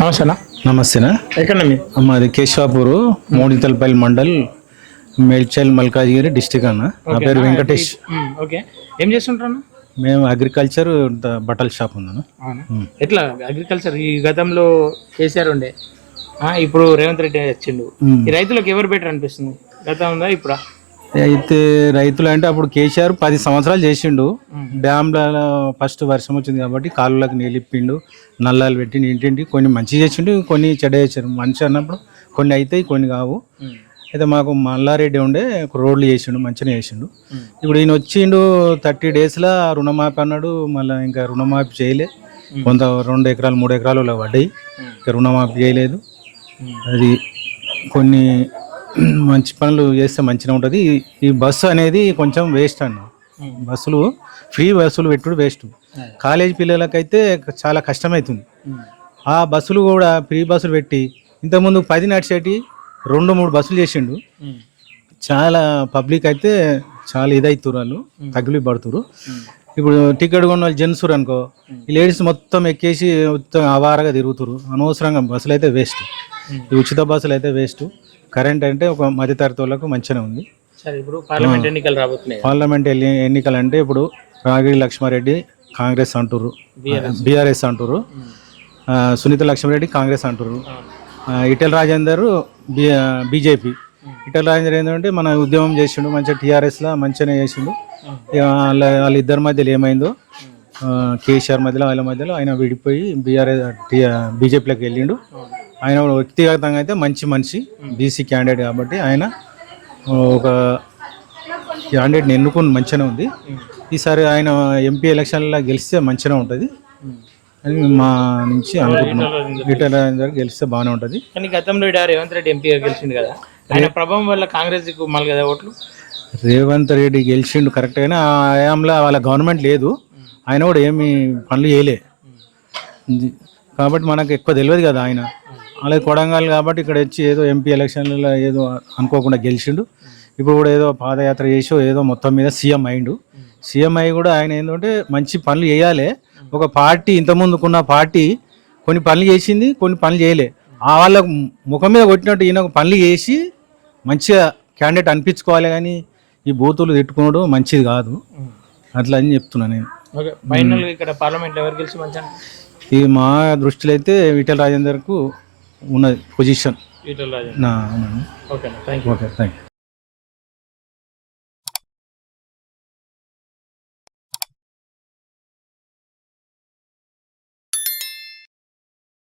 నమస్తేనా. నమస్తేనా. ఎక్కడ మీ మాది కేశవాపూర్ మోడితల్పల్లి మండల్ మేడ్చల్ మల్కాజ్గిరి డిస్టిక్ అన్న. నా పేరు వెంకటేష్. ఓకే, ఏం చేస్తుంటారు? మేము అగ్రికల్చర్ బట్టల షాప్ ఉందన్న. ఎట్లా అగ్రికల్చర్ ఈ గతంలో కేసీఆర్ ఉండే, ఇప్పుడు రేవంత్ రెడ్డి వచ్చిండు. ఈ రైతులకు ఎవరు బెటర్ అనిపిస్తుంది, గతం ఉందా ఇప్పుడా? అయితే రైతులు అంటే అప్పుడు కేసీఆర్ 10 సంవత్సరాలు చేసిండు. డ్యామ్లలో ఫస్ట్ వర్షం వచ్చింది కాబట్టి కాలువలకు నీళ్ళిప్పిండు, నల్లాలు పెట్టిండు, ఇంటింటి కొన్ని మంచి చేసిండు, కొన్ని చెడ్డ చేసిండు. మనిషి అన్నప్పుడు కొన్ని అవుతాయి, కొన్ని కావు. అయితే మాకు మల్లారెడ్డి ఉండే రోడ్లు చేసిండు, మంచిగా చేసిండు. ఇప్పుడు ఈయన వచ్చిండు 30 డేస్లో రుణమాఫీ అన్నాడు. మళ్ళీ ఇంకా రుణమాఫీ చేయలే. కొంత 2 ఎకరాలు 3 ఎకరాలు పడ్డాయి, ఇంకా రుణమాఫీ చేయలేదు. అది కొన్ని మంచి పనులు చేస్తే మంచిగా ఉంటుంది. ఈ బస్సు అనేది కొంచెం వేస్ట్ అన్న. బస్సులు ఫ్రీ బస్సులు పెట్టుడు వేస్ట్. కాలేజ్ పిల్లలకైతే చాలా కష్టమవుతుంది. ఆ బస్సులు కూడా ఫ్రీ బస్సులు పెట్టి ఇంతకుముందు 10 నడిచేటి 2-3 బస్సులు చేసిండు. చాలా పబ్లిక్ అయితే చాలా ఇదవుతురు, వాళ్ళు తగిలి పడుతురు. ఇప్పుడు టికెట్ కొన్న వాళ్ళు జెంట్స్ అనుకో, ఈ లేడీస్ మొత్తం ఎక్కేసి మొత్తం అవారగా తిరుగుతురు. అనవసరంగా బస్సులు అయితే వేస్ట్. ఈ ఉచిత బస్సులు అయితే వేస్ట్. కరెంట్ అంటే ఒక మధ్యతరగతి వాళ్ళకు మంచిగా ఉంది. ఇప్పుడు పార్లమెంట్ ఎన్నికలు రాబోతున్నాయి. పార్లమెంట్ ఎన్నికలు అంటే ఇప్పుడు రాగిడి లక్ష్మారెడ్డి కాంగ్రెస్ అంటుర్రు, బీఆర్ఎస్ అంటుర్రు. సునీత లక్ష్మారెడ్డి కాంగ్రెస్ అంటుర్రు. ఈటెల రాజేందర్ బీజేపీ. ఈటెల రాజేందర్ ఏంటంటే మన ఉద్యమం చేసిండు, మంచిగా టీఆర్ఎస్లో మంచిగానే చేసిండు. వాళ్ళిద్దరి మధ్యలో ఏమైందో, కేసీఆర్ మధ్యలో వాళ్ళ మధ్యలో ఆయన విడిపోయి బీజేపీలోకి వెళ్ళిండు. ఆయన వ్యక్తిగతంగా అయితే మంచి మనిషి, బీసీ క్యాండిడేట్ కాబట్టి ఆయన ఒక క్యాండిడేట్ని ఎన్నుకుని మంచిగానే ఉంది. ఈసారి ఆయన ఎంపీ ఎలక్షన్లో గెలిస్తే మంచిగా ఉంటుంది అని మా నుంచి అనుకుంటున్నాం. ఈటెల రాజేందర్ గెలిస్తే బాగానే ఉంటుంది. కానీ గతంలో రేవంత్ రెడ్డి ఎంపీగా గెలిచిండు కదా, ఆయన ప్రభావం వల్ల కాంగ్రెస్ మళ్ళీ కదా ఓట్లు. రేవంత్ రెడ్డి గెలిచిండు కరెక్ట్గానే. ఆ హయాంలో వాళ్ళ గవర్నమెంట్ లేదు, ఆయన కూడా ఏమి పనులు చేయలే కాబట్టి మనకు ఎక్కువ తెలియదు కదా. ఆయన అలాగే కొడంగల్ కాబట్టి ఇక్కడ వచ్చి ఏదో ఎంపీ ఎలక్షన్లలో ఏదో అనుకోకుండా గెలిచిండు. ఇప్పుడు కూడా ఏదో పాదయాత్ర చేసి ఏదో మొత్తం మీద సీఎం అయిండు. సీఎం అయ్యి కూడా ఆయన ఏంటంటే మంచి పనులు చేయాలి. ఒక పార్టీ ఇంతకుముందుకున్న పార్టీ కొన్ని పనులు చేసింది, కొన్ని పనులు చేయలే. ఆ వాళ్ళ ముఖం మీద కొట్టినట్టు ఈయన పనులు చేసి మంచిగా క్యాండిడేట్ అనిపించుకోవాలి, కానీ ఈ బూతులు తిట్టుకున్నాడు మంచిది కాదు. అట్లా అని చెప్తున్నాను నేను. ఫైనల్ ఇక్కడ పార్లమెంట్ ఎవరు గెలిచి మంచిగా? ఇది మా దృష్టిలో అయితే ఈటెల రాజేందర్కు ఉన్నది position. Etela Rajender. Okay, thank you.